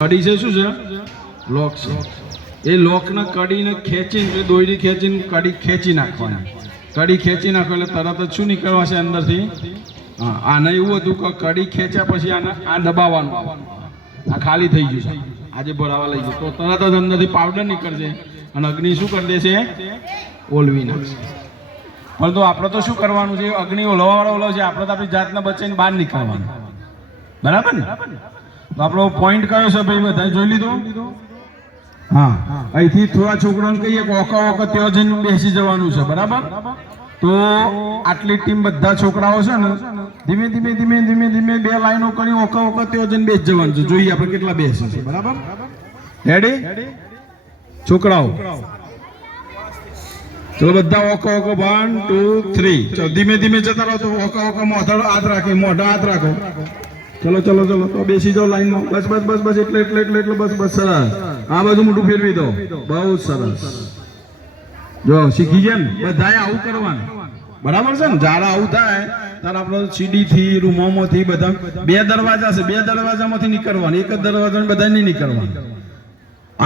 કડી છે શું છે? લોક છે. એ લોકને કડીને ખેંચીને દોરી ખેંચીને કડી ખેંચી નાખવાની. કડી ખેંચી નાખો એટલે તરત જ શું નીકળવા છે અંદરથી? હા, આને એવું હતું કે કડી ખેંચ્યા પછી આને આ દબાવવાનું, આ ખાલી થઈ ગયું છે, આજે ભરાવા લઈ ગયું તો તરત જ અંદરથી પાવડર નીકળશે અને અગ્નિ શું કરી દેશે? ઓલવી નાખશે. પરંતુ આપણે તો શું કરવાનું છે? અગ્નિ ઓલવાવાળો ઓલો છે, આપણે તો આપણી જાતને બચાવીને બહાર નીકળવાનું. બરાબર ને? તો આપણો પોઈન્ટ કયો છે ભાઈ? બધા જોઈ લીધો? હા, અહીંથી થોડા છોકરાઓને કહીએ કે ઓકા ઓકા ત્યાં જઈને બેસી જવાનું છે. બરાબર? તો આટલી ટીમ બધા છોકરાઓ છે ને ધીમે ધીમે ધીમે ધીમે ધીમે 2 લાઈનો કરી ઓકા ઓકા ત્યાં જઈને બેસી જવાનું છે. જોઈએ આપણે કેટલા બેસે છે. બરાબર? રેડી છોકરાઓ? ચલો બધા ઓકા ઓકા 1 2 3. ચલો ધીમે ધીમે જતા રહો. તો ઓકા ઓકા મોઢા હાથ રાખી, મોઢા હાથ રાખો. ચલો ચલો ચલો તો બેસી જાઓ લાઈનમાં. બસ બસ બસ બસ એટલે એટલે એટલે એટલે બસ બસ. સરસ. આ બાજુ મોઢું ફેરવી દો. બહુ સરસ. જો શીખી ગયા ને? બધાએ આવું કરવાનું. બરાબર છે ને? જ્યારે આવું થાય ત્યારે આપણે સીડી થી રૂમોમાંથી બધા 2 દરવાજા છે, 2 દરવાજામાંથી નીકળવાનું. એક જ દરવાજા બધા નહીં નીકળવાનું.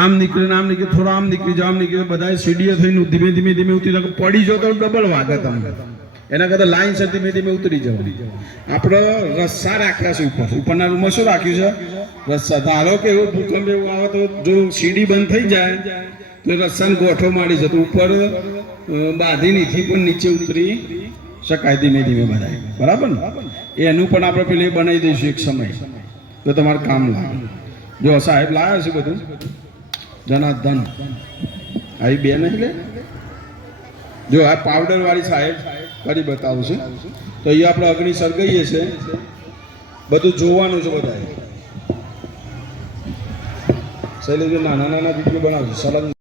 આમ નીકળીને આમ નીકળી, થોડા આમ નીકળી જાવ, આમ નીકળી, બધા સીડીએ થઈને ધીમે ધીમે ધીમે ઉતરી જાય. પડી જાવ તો ડબલ વાગે તમને. એના કરતા લાઈન છે ધીમે ધીમે ઉતરી જવાની. આપણે રસ્સા રાખ્યા છે ઉપર. ઉપરના રૂમમાં શું રાખ્યું છે? રસ્સા. ધારો કે એવું ભૂકંપ એવું આવે તો જો સીડી બંધ થઈ જાય તો રસ્તાને ગોઠો મારી જતો ઉપર બાંધી નીથી પણ નીચે ઉતરી શકાય ધીમે ધીમે બધા. બરાબર ને? એનું પણ આપણે પેલી બનાવી દઈશું એક સમય, તો તમારે કામ લાગે. જો સાહેબ લાવ્યા છે બધું જનાર્દન. આવી 2 નહીં લે. જો આ પાવડર વાળી સાહેબ કરી બતાવું છું. તો અહીંયા આપણે અગ્નિ સળગાઈએ છે. બધું જોવાનું છે બધાએ. શૈલેષ નાના નાના વિડીયો બનાવશું. સલંગ